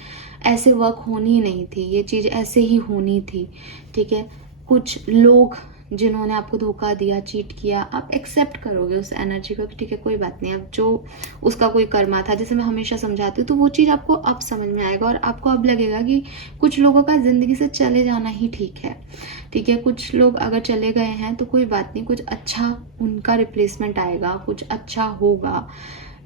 ऐसे वर्क होनी ही नहीं थी, ये चीज़ ऐसे ही होनी थी। ठीक है, कुछ लोग जिन्होंने आपको धोखा दिया, चीट किया, आप एक्सेप्ट करोगे उस एनर्जी को कि ठीक है कोई बात नहीं, अब जो उसका कोई कर्मा था, जैसे मैं हमेशा समझाती हूँ, तो वो चीज़ आपको अब समझ में आएगा और आपको अब लगेगा कि कुछ लोगों का ज़िंदगी से चले जाना ही ठीक है। ठीक है, कुछ लोग अगर चले गए हैं तो कोई बात नहीं, कुछ अच्छा उनका रिप्लेसमेंट आएगा, कुछ अच्छा होगा।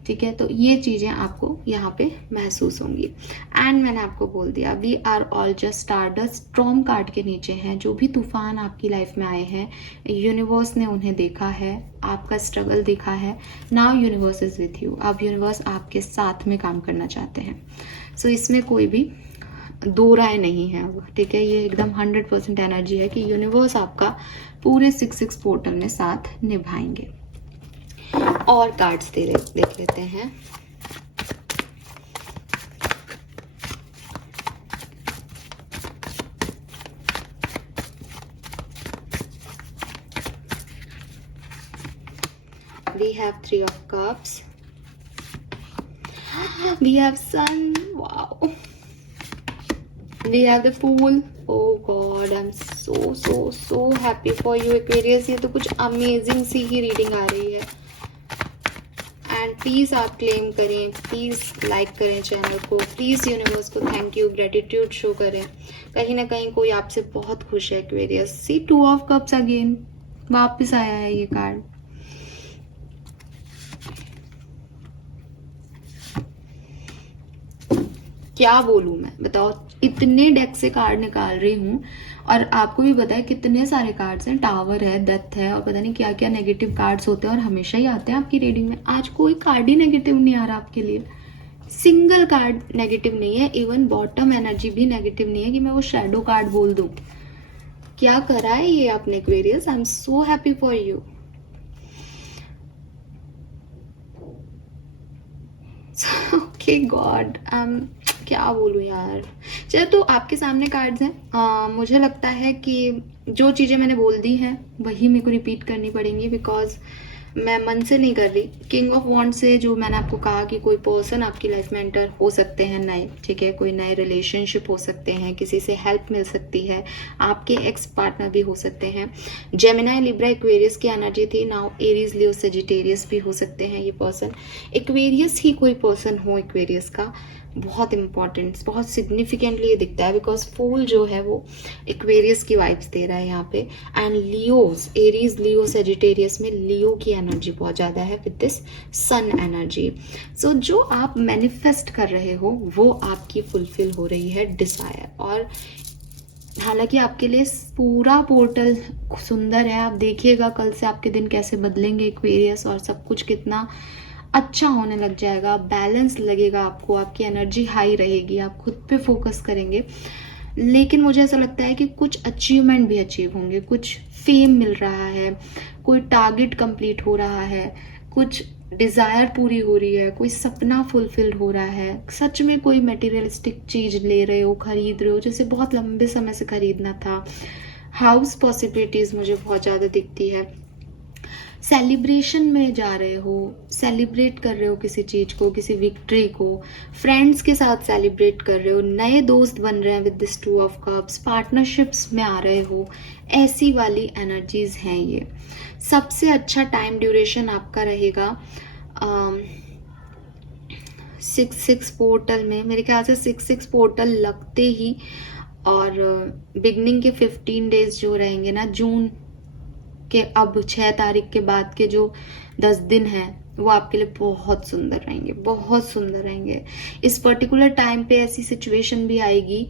ठीक है, तो ये चीज़ें आपको यहाँ पे महसूस होंगी। एंड मैंने आपको बोल दिया, we are all just stardust. Storm card के नीचे हैं जो भी तूफान आपकी लाइफ में आए हैं, यूनिवर्स ने उन्हें देखा है, आपका स्ट्रगल देखा है। Now universe is with you. अब यूनिवर्स आपके साथ में काम करना चाहते हैं। सो इसमें कोई भी दो राय नहीं है अब। ठीक है, ये एकदम 100% एनर्जी है कि यूनिवर्स आपका पूरे 6 पोर्टल में साथ निभाएंगे। और कार्ड्स देख लेते हैं। We have 3 of cups. We have sun. Wow. We have the fool. Oh God, I'm so happy for you Aquarius। ये तो कुछ अमेजिंग सी ही रीडिंग आ रही है। एंड प्लीज़ आप क्लेम करें, प्लीज़ लाइक करें चैनल को, प्लीज़ यूनिवर्स को थैंक यू, ग्रेटिट्यूड शो करें। कहीं ना कहीं कोई आपसे बहुत खुश है Aquarius. See 2 of cups again वापस आया है ये कार्ड। क्या बोलूं मैं, बताओ, इतने डेक से कार्ड निकाल रही हूँ और आपको भी पता है कितने सारे कार्ड्स हैं, टावर है, डेथ है और पता नहीं क्या क्या नेगेटिव कार्ड्स होते हैं और हमेशा ही आते हैं आपकी रीडिंग में। आज कोई कार्ड ही नेगेटिव नहीं आ रहा आपके लिए, सिंगल कार्ड नेगेटिव नहीं है, इवन बॉटम एनर्जी भी नेगेटिव नहीं है कि मैं वो शैडो कार्ड बोल दूं। क्या करा है ये आपने Aquarius, I am so happy for you. Okay God, क्या बोलूं यार। चलो, तो आपके सामने कार्ड्स हैं। मुझे लगता है कि जो चीज़ें मैंने बोल दी हैं वही मेरे को रिपीट करनी पड़ेंगी, बिकॉज मैं मन से नहीं कर रही। किंग ऑफ वॉन्ड से जो मैंने आपको कहा कि कोई पर्सन आपकी लाइफ में एंटर हो सकते हैं नए। ठीक है, कोई नए रिलेशनशिप हो सकते हैं, किसी से हेल्प मिल सकती है, आपके एक्स पार्टनर भी हो सकते हैं। जेमिनाई, लिब्रा, एक्वेरियस की एनर्जी थी। नाउ एरीज, लियो, सेजिटेरियस भी हो सकते हैं ये पर्सन। एक्वेरियस ही कोई पर्सन हो एक्वेरियस का, बहुत इंपॉर्टेंट, बहुत सिग्निफिकेंटली ये दिखता है, बिकॉज फूल जो है वो एक्वेरियस की वाइब्स दे रहा है यहाँ पे। And Leos, Aries, Leo, Sagittarius में लियो की एनर्जी बहुत ज़्यादा है विद दिस सन एनर्जी। सो जो आप मैनिफेस्ट कर रहे हो वो आपकी फुलफिल हो रही है डिजायर। और हालांकि आपके लिए पूरा पोर्टल सुंदर है, आप देखिएगा कल से आपके दिन कैसे बदलेंगे एक्वेरियस, और सब कुछ कितना अच्छा होने लग जाएगा, बैलेंस लगेगा आपको, आपकी एनर्जी हाई रहेगी, आप खुद पे फोकस करेंगे। लेकिन मुझे ऐसा लगता है कि कुछ अचीवमेंट भी अचीव होंगे, कुछ फेम मिल रहा है, कोई टारगेट कंप्लीट हो रहा है, कुछ डिज़ायर पूरी हो रही है, कोई सपना फुलफिल हो रहा है, सच में कोई मटेरियलिस्टिक चीज़ ले रहे हो, खरीद रहे हो, जैसे बहुत लंबे समय से खरीदना था। हाउस पॉसिबिलिटीज़ मुझे बहुत ज़्यादा दिखती है। सेलिब्रेशन में जा रहे हो, सेलिब्रेट कर रहे हो किसी चीज़ को, किसी विक्ट्री को, फ्रेंड्स के साथ सेलिब्रेट कर रहे हो, नए दोस्त बन रहे हैं with this 2 of cups, partnerships में आ रहे हो, ऐसी वाली एनर्जीज हैं ये। सबसे अच्छा टाइम ड्यूरेशन आपका रहेगा 6 पोर्टल में। मेरे ख्याल से 6 पोर्टल लगते ही और बिगनिंग के 15 डेज जो रहेंगे ना, जून के अब 6 तारीख के बाद के जो 10 दिन हैं वो आपके लिए बहुत सुंदर रहेंगे, बहुत सुंदर रहेंगे। इस पर्टिकुलर टाइम पे ऐसी सिचुएशन भी आएगी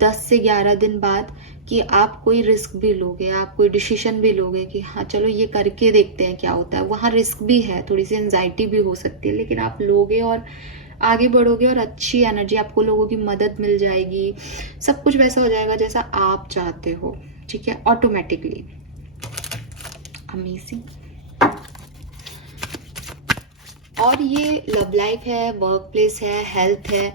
10 से 11 दिन बाद कि आप कोई रिस्क भी लोगे, आप कोई डिसीजन भी लोगे कि हाँ चलो ये करके देखते हैं क्या होता है। वहाँ रिस्क भी है, थोड़ी सी एंजाइटी भी हो सकती है, लेकिन आप लोगे और आगे बढ़ोगे और अच्छी एनर्जी, आपको लोगों की मदद मिल जाएगी, सब कुछ वैसा हो जाएगा जैसा आप चाहते हो। ठीक है, ऑटोमेटिकली। अमेजिंग। और ये लव लाइफ है, वर्क प्लेस है, हेल्थ है,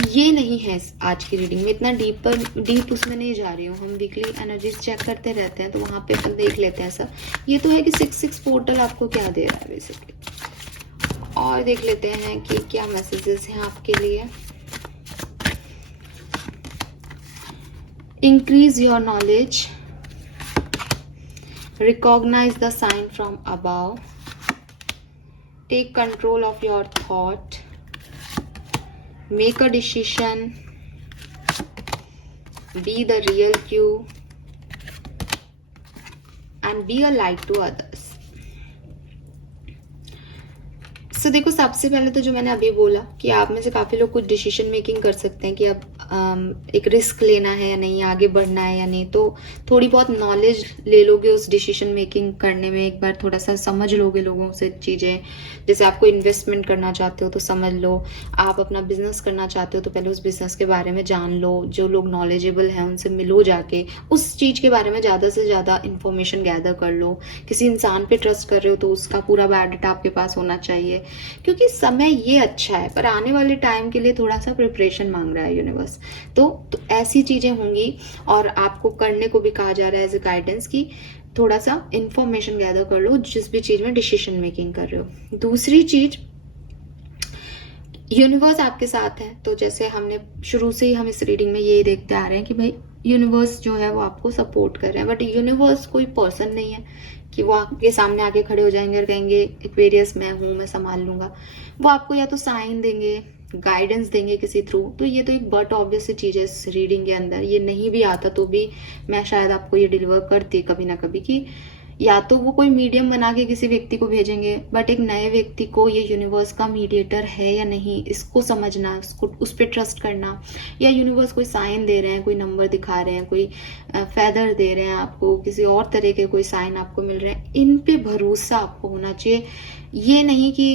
ये नहीं है आज की रीडिंग में, इतना डीप उसमें नहीं जा रही हूँ। हम वीकली एनर्जीज चेक करते रहते हैं तो वहाँ पे अपन देख लेते हैं सब। ये तो है कि 6-6 पोर्टल आपको क्या दे रहा है बेसिकली, और देख लेते हैं कि क्या मैसेजेस हैं आपके लिए। Increase your knowledge, recognise the sign from above, take control of your thought, make a decision, be the real you, and be a light to others. So देखो, सबसे पहले तो जो मैंने अभी बोला कि आप में से काफ़ी लोग कुछ डिसीजन मेकिंग कर सकते हैं कि अब एक रिस्क लेना है या नहीं, आगे बढ़ना है या नहीं, तो थोड़ी बहुत नॉलेज ले लोगे उस डिसीजन मेकिंग करने में। एक बार थोड़ा सा समझ लोगे लोगों से चीज़ें, जैसे आपको इन्वेस्टमेंट करना चाहते हो तो समझ लो, आप अपना बिजनेस करना चाहते हो तो पहले उस बिजनेस के बारे में जान लो, जो लोग नॉलेजेबल हैं उनसे मिलो जाके, उस चीज़ के बारे में ज़्यादा से ज़्यादा इन्फॉर्मेशन गैदर कर लो। किसी इंसान पे ट्रस्ट कर रहे हो तो उसका पूरा बायोडाटा आपके पास होना चाहिए, क्योंकि समय ये अच्छा है पर आने वाले टाइम के लिए थोड़ा सा प्रिपरेशन मांग रहा है यूनिवर्स। तो ऐसी चीज़ें होंगी, और आपको करने को भी कहा जा रहा है एज ए गाइडेंस की थोड़ा सा इंफॉर्मेशन गैदर कर लो जिस भी चीज़ में डिसीजन मेकिंग कर रहे हो। दूसरी चीज़, यूनिवर्स आपके साथ है। तो जैसे हमने शुरू से ही हम इस रीडिंग में यही देखते आ रहे हैं कि भाई यूनिवर्स जो है वो आपको सपोर्ट कर रहे हैं, बट यूनिवर्स कोई पर्सन नहीं है कि वो आपके सामने आके खड़े हो जाएंगे और कहेंगे एक्वेरियस मैं हूँ, मैं संभाल लूंगा। वो आपको या तो साइन देंगे, गाइडेंस देंगे किसी थ्रू। तो ये तो एक बट ऑब्वियस सी चीज़ है इस रीडिंग के अंदर। ये नहीं भी आता तो भी मैं शायद आपको ये डिलीवर करती कभी ना कभी कि या तो वो कोई मीडियम बना के किसी व्यक्ति को भेजेंगे, बट एक नए व्यक्ति को ये यूनिवर्स का मीडिएटर है या नहीं इसको समझना, उसको उस पर ट्रस्ट करना, या यूनिवर्स कोई साइन दे रहे हैं, कोई नंबर दिखा रहे हैं, कोई फेदर दे रहे हैं आपको, किसी और तरह के कोई साइन आपको मिल रहे हैं, इन पे भरोसा आपको होना चाहिए। ये नहीं कि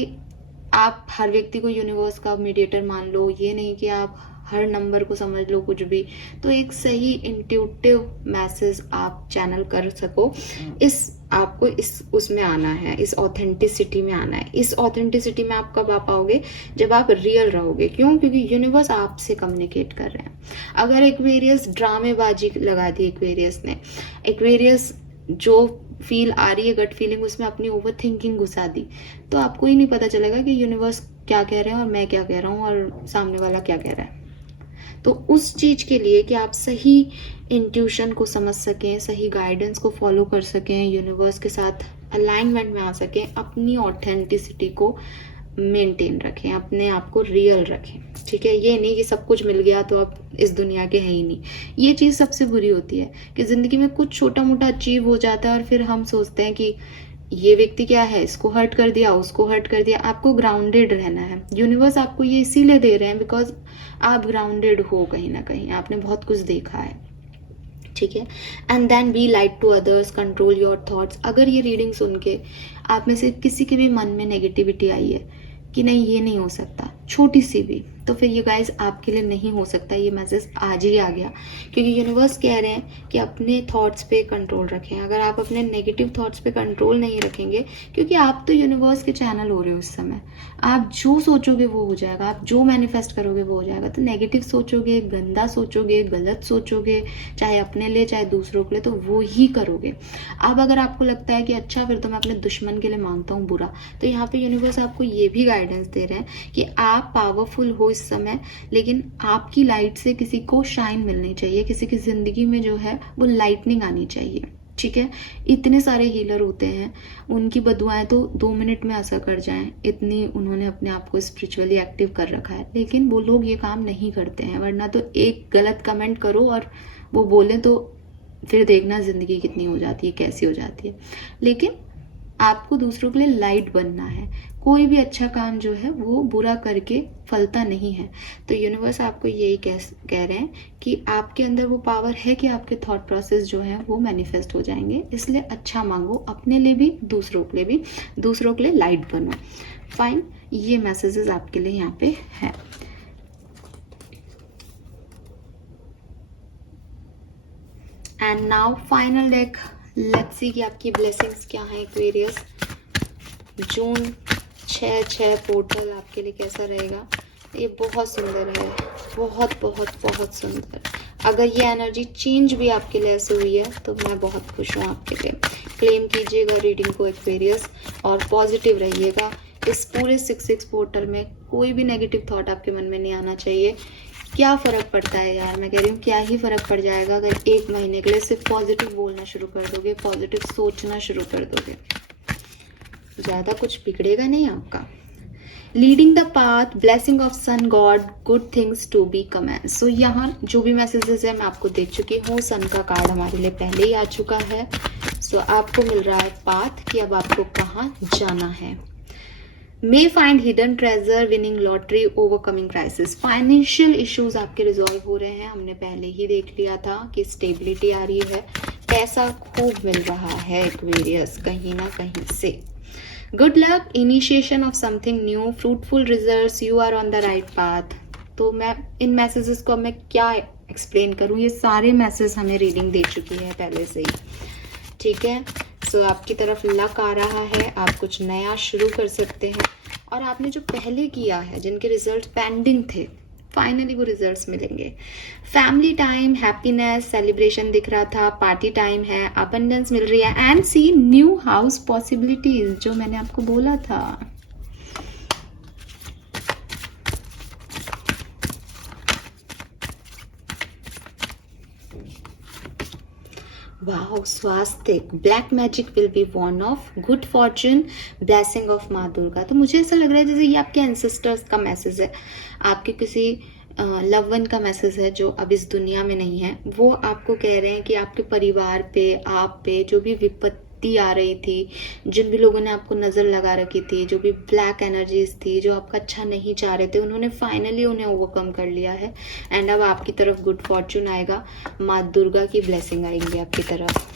आप हर व्यक्ति को यूनिवर्स का मीडिएटर मान लो, ये नहीं कि आप हर नंबर को समझ लो कुछ भी। तो एक सही इंट्यूटिव मैसेज आप चैनल कर सको, इस आपको इस उसमें आना है, इस ऑथेंटिसिटी में आना है। इस ऑथेंटिसिटी में आप कब आ पाओगे? जब आप रियल रहोगे। क्यों? क्योंकि यूनिवर्स आपसे कम्युनिकेट कर रहे हैं। अगर एक्वेरियस ड्रामेबाजी लगा दी, एक्वेरियस जो फील आ रही है गट फीलिंग, उसमें अपनी ओवर थिंकिंग घुसा दी, तो आपको ही नहीं पता चलेगा कि यूनिवर्स क्या कह रहे हैं और मैं क्या कह रहा हूँ और सामने वाला क्या कह रहा है। तो उस चीज के लिए कि आप सही इंट्यूशन को समझ सकें, सही गाइडेंस को फॉलो कर सकें, यूनिवर्स के साथ अलाइनमेंट में आ सकें, अपनी ऑथेंटिसिटी को मेंटेन रखें, अपने आप को रियल रखें। ठीक है, ये नहीं कि सब कुछ मिल गया तो अब इस दुनिया के है ही नहीं। ये चीज़ सबसे बुरी होती है कि जिंदगी में कुछ छोटा मोटा अचीव हो जाता है और फिर हम सोचते हैं कि ये व्यक्ति क्या है, इसको हर्ट कर दिया, उसको हर्ट कर दिया। आपको ग्राउंडेड रहना है। यूनिवर्स आपको ये इसीलिए दे रहे हैं बिकॉज आप ग्राउंडेड हो, कहीं ना कहीं आपने बहुत कुछ देखा है। ठीक है, and then be light to others, control your thoughts. अगर ये रीडिंग सुन के आप में से किसी के भी मन में नेगेटिविटी आई है कि नहीं ये नहीं हो सकता, छोटी सी भी, तो फिर ये गाइस आपके लिए नहीं हो सकता। ये मैसेज आज ही आ गया, क्योंकि यूनिवर्स कह रहे हैं कि अपने थॉट्स पे कंट्रोल रखें। अगर आप अपने नेगेटिव थॉट्स पे कंट्रोल नहीं रखेंगे, क्योंकि आप तो यूनिवर्स के चैनल हो रहे हो इस समय, आप जो सोचोगे वो हो जाएगा, आप जो मैनिफेस्ट करोगे वो हो जाएगा। तो नेगेटिव सोचोगे, गंदा सोचोगे, गलत सोचोगे, चाहे अपने लिए चाहे दूसरों के लिए, तो वो ही करोगे। अब अगर आपको लगता है कि अच्छा फिर तो मैं अपने दुश्मन के लिए मांगता हूँ बुरा, तो यहाँ पे यूनिवर्स आपको ये भी गाइडेंस दे रहे हैं कि आप पावरफुल हो इस समय, लेकिन आपकी लाइट से किसी को शाइन मिलनी चाहिए, किसी की जिंदगी में जो है वो लाइटनिंग आनी चाहिए। ठीक है, इतने सारे हीलर होते हैं, उनकी बदुआएं तो 2 मिनट में असर कर जाएं, इतनी उन्होंने अपने आप को स्पिरिचुअली एक्टिव कर रखा है, लेकिन वो लोग ये काम नहीं करते हैं। वरना तो एक गलत कमेंट करो और वो बोले तो फिर देखना जिंदगी कितनी हो जाती है, कैसी हो जाती है। लेकिन आपको दूसरों के लिए लाइट बनना है। कोई भी अच्छा काम जो है वो बुरा करके फलता नहीं है। तो यूनिवर्स आपको यही कह रहे हैं कि आपके अंदर वो पावर है कि आपके थॉट प्रोसेस जो है वो मैनिफेस्ट हो जाएंगे। इसलिए अच्छा मांगो, अपने लिए भी, दूसरों के लिए भी, दूसरों के लिए लाइट बनो। फाइन, ये मैसेजेस आपके लिए यहाँ पे है। And now final deck, let's see कि आपकी ब्लेसिंग्स क्या है एक्वेरियस। जून 6 पोर्टल आपके लिए कैसा रहेगा। ये बहुत सुंदर है, बहुत बहुत बहुत सुंदर। अगर ये एनर्जी चेंज भी आपके लिए ऐसे हुई है तो मैं बहुत खुश हूँ आपके लिए। क्लेम कीजिएगा रीडिंग को एक्वेरियस और पॉजिटिव रहिएगा। इस पूरे 6-6 पोर्टल में कोई भी नेगेटिव थॉट आपके मन में नहीं आना चाहिए। क्या फ़र्क पड़ता है यार, मैं कह रही हूँ क्या ही फ़र्क पड़ जाएगा अगर 1 महीने के लिए सिर्फ पॉजिटिव बोलना शुरू कर दोगे, पॉजिटिव सोचना शुरू कर दोगे। ज़्यादा कुछ बिगड़ेगा नहीं आपका। Leading the path, blessing of sun god, good things to be commence. So यहाँ जो भी मैसेजेस है मैं आपको दे चुकी हूँ। सन का कार्ड हमारे लिए पहले ही आ चुका है। सो आपको मिल रहा है पाथ कि अब आपको कहाँ जाना है। May find hidden treasure, winning lottery, overcoming crisis. Financial issues आपके रिजॉल्व हो रहे हैं, हमने पहले ही देख लिया था कि स्टेबिलिटी आ रही है, पैसा खूब मिल रहा है एक्वेरियस कहीं ना कहीं से। Good luck, initiation of something new, fruitful results, you are on the right path. तो मैं इन मैसेजेस को मैं क्या एक्सप्लेन करूँ, ये सारे मैसेज हमें रीडिंग दे चुकी है पहले से ही, ठीक है। सो आपकी तरफ लक आ रहा है, आप कुछ नया शुरू कर सकते हैं। और आपने जो पहले किया है, जिनके रिजल्ट पेंडिंग थे, फाइनली वो रिजल्ट्स मिलेंगे। फैमिली टाइम, हैप्पीनेस, सेलिब्रेशन दिख रहा था, पार्टी टाइम है, अबंडेंस मिल रही है and see new house possibilities, जो मैंने आपको बोला था। वाओ, स्वास्तिक, black magic will be worn off, good fortune, blessing of माँ दुर्गा। तो मुझे ऐसा लग रहा है जैसे ये आपके एंसेस्टर्स का मैसेज है, आपके किसी लव वन का मैसेज है जो अब इस दुनिया में नहीं है। वो आपको कह रहे हैं कि आपके परिवार पे, आप पे जो भी विपत्ति आ रही थी, जिन भी लोगों ने आपको नज़र लगा रखी थी, जो भी ब्लैक एनर्जीज थी, जो आपका अच्छा नहीं चाह रहे थे, उन्होंने फाइनली उन्हें ओवरकम कर लिया है। एंड अब आपकी तरफ गुड फॉर्चून आएगा, माँ दुर्गा की ब्लेसिंग आएंगी आपकी तरफ।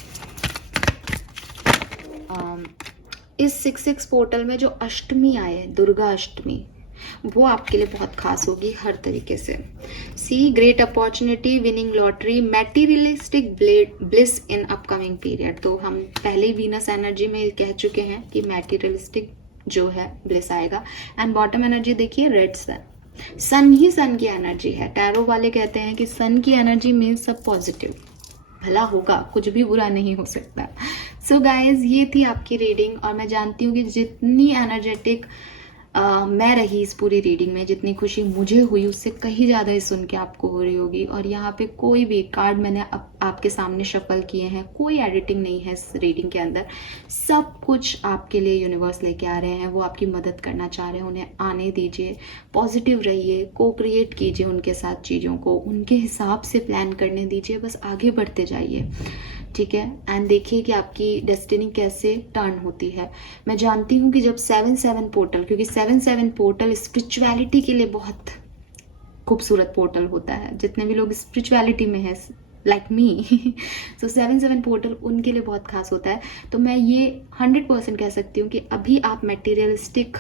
इस 6-6 पोर्टल में जो अष्टमी आए, दुर्गा अष्टमी, वो आपके लिए बहुत खास होगी हर तरीके से। See great opportunity, winning lottery, materialistic bliss in upcoming period. तो हम पहले ही वीनस एनर्जी में कह चुके हैं कि मैटीरियलिस्टिक जो है ब्लिस आएगा। एंड बॉटम एनर्जी देखिए, रेड सन, सन ही सन की एनर्जी है। टैरो वाले कहते हैं कि सन की एनर्जी मीन्स सब पॉजिटिव, भला होगा, कुछ भी बुरा नहीं हो सकता। सो गाइज, ये थी आपकी रीडिंग। और मैं जानती हूँ कि जितनी एनर्जेटिक मैं रही इस पूरी रीडिंग में, जितनी खुशी मुझे हुई उससे कहीं ज़्यादा ही सुन के आपको हो रही होगी। और यहाँ पे कोई भी कार्ड मैंने आपके सामने शफल किए हैं, कोई एडिटिंग नहीं है इस रीडिंग के अंदर। सब कुछ आपके लिए यूनिवर्स लेके आ रहे हैं, वो आपकी मदद करना चाह रहे हैं, उन्हें आने दीजिए, पॉजिटिव रहिए, को क्रिएट कीजिए उनके साथ चीज़ों को, उनके हिसाब से प्लान करने दीजिए, बस आगे बढ़ते जाइए, ठीक है। एंड देखिए कि आपकी डेस्टिनी कैसे टर्न होती है। मैं जानती हूँ कि जब 7-7 पोर्टल, क्योंकि 7-7 पोर्टल स्पिरिचुअलिटी के लिए बहुत खूबसूरत पोर्टल होता है, जितने भी लोग स्पिरिचुअलिटी में है लाइक मी, सो 7-7 पोर्टल उनके लिए बहुत खास होता है। तो मैं ये 100% कह सकती हूँ कि अभी आप मटेरियलिस्टिक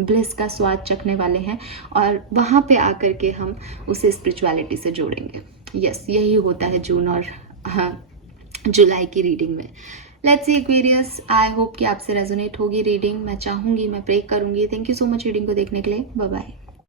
ब्लिस का स्वाद चखने वाले हैं और वहाँ पे आकर के हम उसे स्पिरिचुअलिटी से जोड़ेंगे। यस, यही होता है जून और जुलाई की रीडिंग में। Let's see Aquarius, I hope कि आपसे रेजोनेट होगी रीडिंग। मैं चाहूँगी, मैं प्रे करूँगी। Thank you so much reading को देखने के लिए। Bye bye.